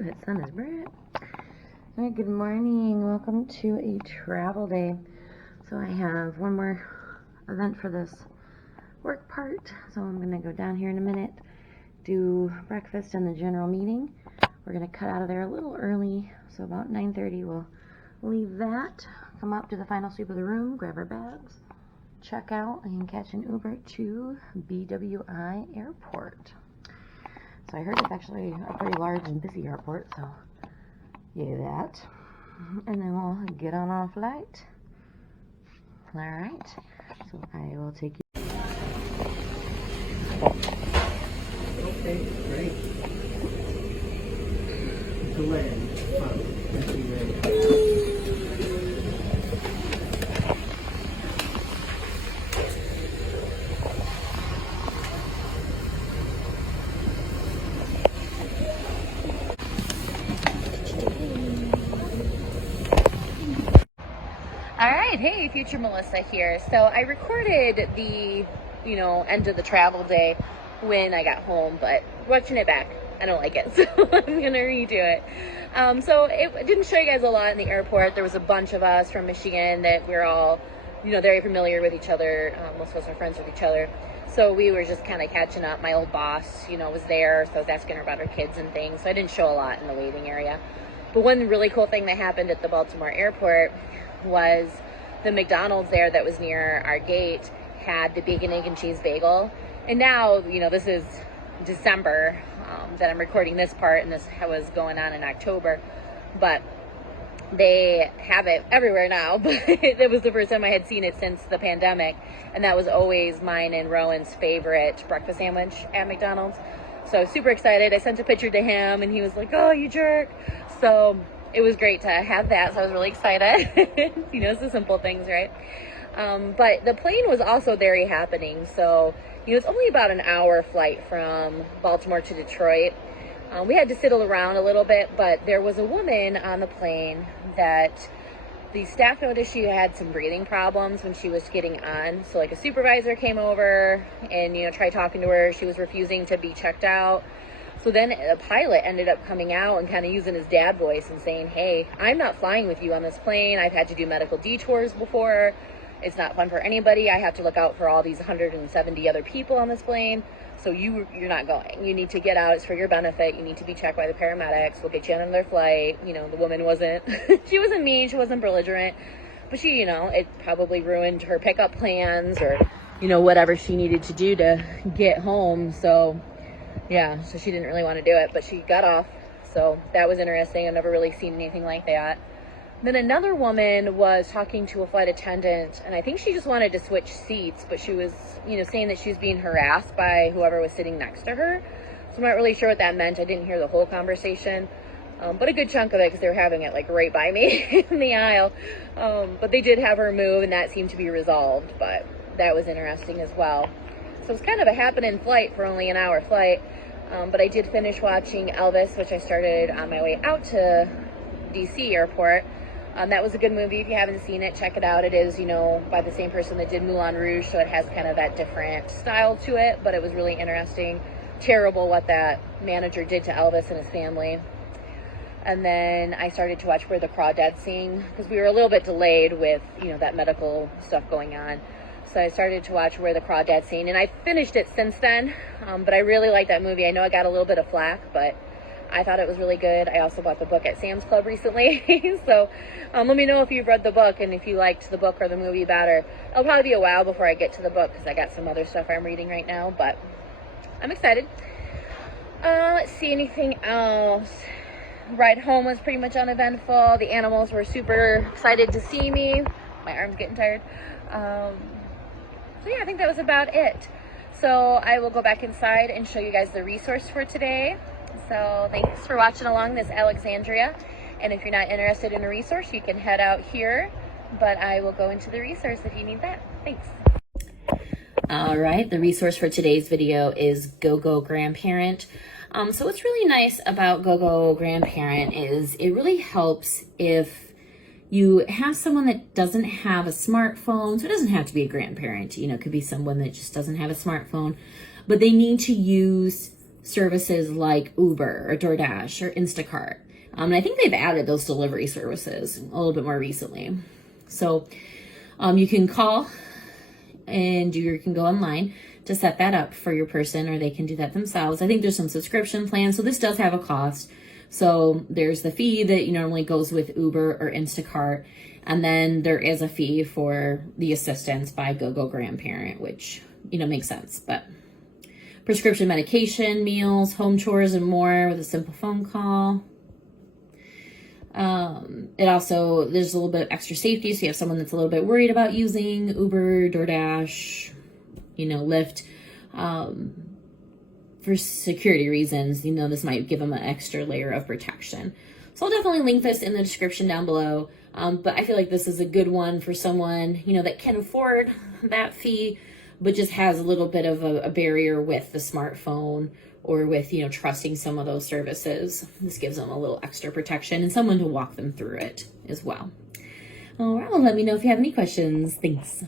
Ooh, that sun is bright. All right, good morning. Welcome to a travel day. So I have one more event for this work part. So I'm going to go down here in a minute, do breakfast and the general meeting. We're going to cut out of there a little early. So about 9:30 we'll leave that, come up to the final sweep of the room, grab our bags, check out, and catch an Uber to BWI Airport. So I heard it's actually a pretty large and busy airport, so yay that. And then we'll get on our flight. All right, so I will take you. Okay, great. To land. Alright, hey, future Melissa here. So I recorded the, end of the travel day when I got home, but watching it back, I don't like it, so I'm gonna redo it. So it didn't show you guys a lot in the airport. There was a bunch of us from Michigan that we're all, very familiar with each other. Most of us are friends with each other. So we were just kind of catching up. My old boss, was there, so I was asking her about her kids and things. So I didn't show a lot in the waiting area. But one really cool thing that happened at the Baltimore airport was the McDonald's there that was near our gate had the bacon, egg, and cheese bagel. And now, this is December that I'm recording this part, and this was going on in October. But they have it everywhere now. But it was the first time I had seen it since the pandemic. And that was always mine and Rowan's favorite breakfast sandwich at McDonald's. So I was super excited. I sent a picture to him, and he was like, "Oh, you jerk." So it was great to have that, so I was really excited. It's the simple things, right? But the plane was also very happening. So, it's only about an hour flight from Baltimore to Detroit. We had to sidle around a little bit, but there was a woman on the plane that the staff noticed she had some breathing problems when she was getting on. So, a supervisor came over and, tried talking to her. She was refusing to be checked out. So then a pilot ended up coming out and kind of using his dad voice and saying, "Hey, I'm not flying with you on this plane. I've had to do medical detours before. It's not fun for anybody. I have to look out for all these 170 other people on this plane. So you're not going. You need to get out. It's for your benefit. You need to be checked by the paramedics. We'll get you on another flight." The woman wasn't, she wasn't mean. She wasn't belligerent. But she, it probably ruined her pickup plans or, whatever she needed to do to get home. So yeah, so she didn't really want to do it, but she got off. So that was interesting. I've never really seen anything like that. Then another woman was talking to a flight attendant, and I think she just wanted to switch seats, but she was, saying that she was being harassed by whoever was sitting next to her. So I'm not really sure what that meant. I didn't hear the whole conversation, but a good chunk of it because they were having it right by me in the aisle. But they did have her move, and that seemed to be resolved, but that was interesting as well. So it's kind of a happening flight for only an hour flight. But I did finish watching Elvis, which I started on my way out to DC airport. That was a good movie. If you haven't seen it, check it out. It is, by the same person that did Moulin Rouge, so it has kind of that different style to it, but it was really interesting. Terrible what that manager did to Elvis and his family. And then I started to watch Where the Crawdads Sing, because we were a little bit delayed with, that medical stuff going on. So I started to watch Where the Crawdads Sing, and I finished it since then. But I really like that movie. I know I got a little bit of flack, but I thought it was really good. I also bought the book at Sam's Club recently. So let me know if you've read the book and if you liked the book or the movie better. It'll probably be a while before I get to the book because I got some other stuff I'm reading right now, but I'm excited. Let's see, anything else? Ride home was pretty much uneventful. The animals were super excited to see me. My arm's getting tired. So yeah, I think that was about it. So I will go back inside and show you guys the resource for today. So thanks for watching along this Alexandria. And if you're not interested in a resource, you can head out here, but I will go into the resource if you need that. Thanks. All right, the resource for today's video is gogograndparent. So what's really nice about gogograndparent is it really helps if you have someone that doesn't have a smartphone. So it doesn't have to be a grandparent, it could be someone that just doesn't have a smartphone, but they need to use services like Uber or DoorDash or Instacart. And I think they've added those delivery services a little bit more recently. So you can call and you can go online to set that up for your person, or they can do that themselves. I think there's some subscription plans. So this does have a cost. So there's the fee that normally goes with Uber or Instacart. And then there is a fee for the assistance by gogograndparent, which, makes sense. But prescription medication, meals, home chores, and more with a simple phone call. It also, there's a little bit of extra safety. So you have someone that's a little bit worried about using Uber, DoorDash, Lyft, for security reasons, this might give them an extra layer of protection. So I'll definitely link this in the description down below. But I feel like this is a good one for someone, that can afford that fee, but just has a little bit of a barrier with the smartphone or with, trusting some of those services. This gives them a little extra protection and someone to walk them through it as well. All right, well, let me know if you have any questions. Thanks.